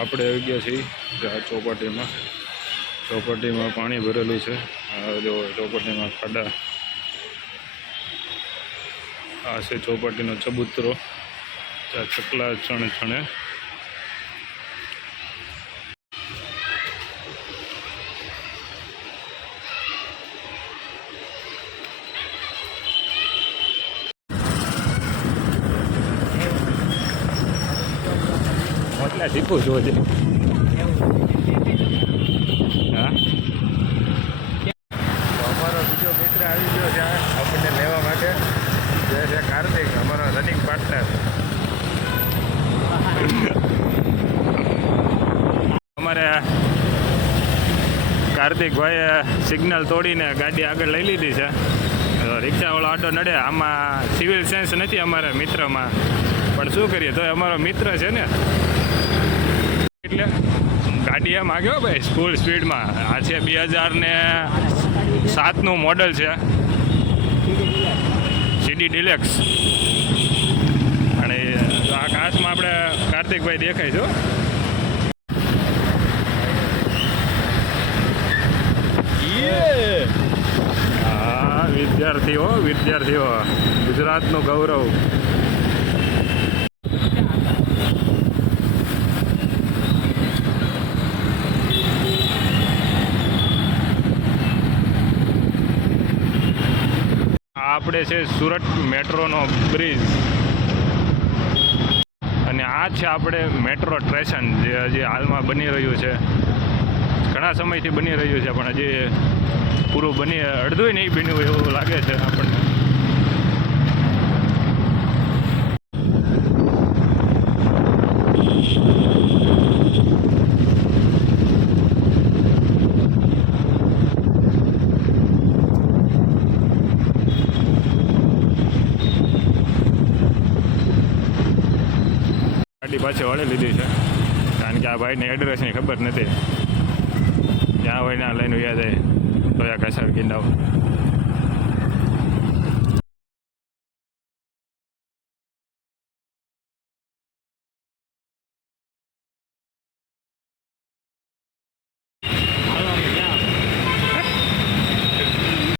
આપણે આવી ગયા છીએ આ ચોપાટીમાં પાણી ભરેલું છે. જો ચોપાટીમાં ખાડા, આ છે ચોપાટીનો ચબૂતરો. ચકલા ચણે ચણે એટલા દીપું જો છે. હા, અમારો બીજો મિત્ર આવી ગયો છે આપણને લેવા માટે. જે છે કાર્તિક, અમારો રનિંગ પાર્ટનર. અમારે કાર્તિકભાઈએ સિગ્નલ તોડીને ગાડી આગળ લઈ લીધી છે. રિક્ષાવાળો આડો નડે. આમાં સિવિલ સેન્સ નથી અમારા મિત્રમાં, પણ શું કરીએ તો અમારો મિત્ર છે ને, એટલે ગાડી એમ આગળ ભાઈ ફૂલ સ્પીડમાં. આ છે 2007નું મોડલ છે, સીડી ડિલેક્સ. અને આ કાચમાં આપણે કાર્તિકભાઈ દેખાય છે. હા, વિદ્યાર્થીઓ ગુજરાતનું ગૌરવ. આપણે છે સુરત મેટ્રોનો બ્રિજ, અને આ છે આપણે મેટ્રો સ્ટેશન જે હજી હાલમાં બની રહ્યું છે. ઘણા સમયથી બની રહ્યું છે, પણ હજી પૂરું અડધું નહીં બન્યું એવું લાગે છે આપણને. ગાડી પાછી વળી લીધી છે, કારણ કે આ ભાઈને એડ્રેસની ખબર નથી. જ્યાં હોય ત્યાં લઈને વ્યા જાય તો આ કસાર ગીંડાવ.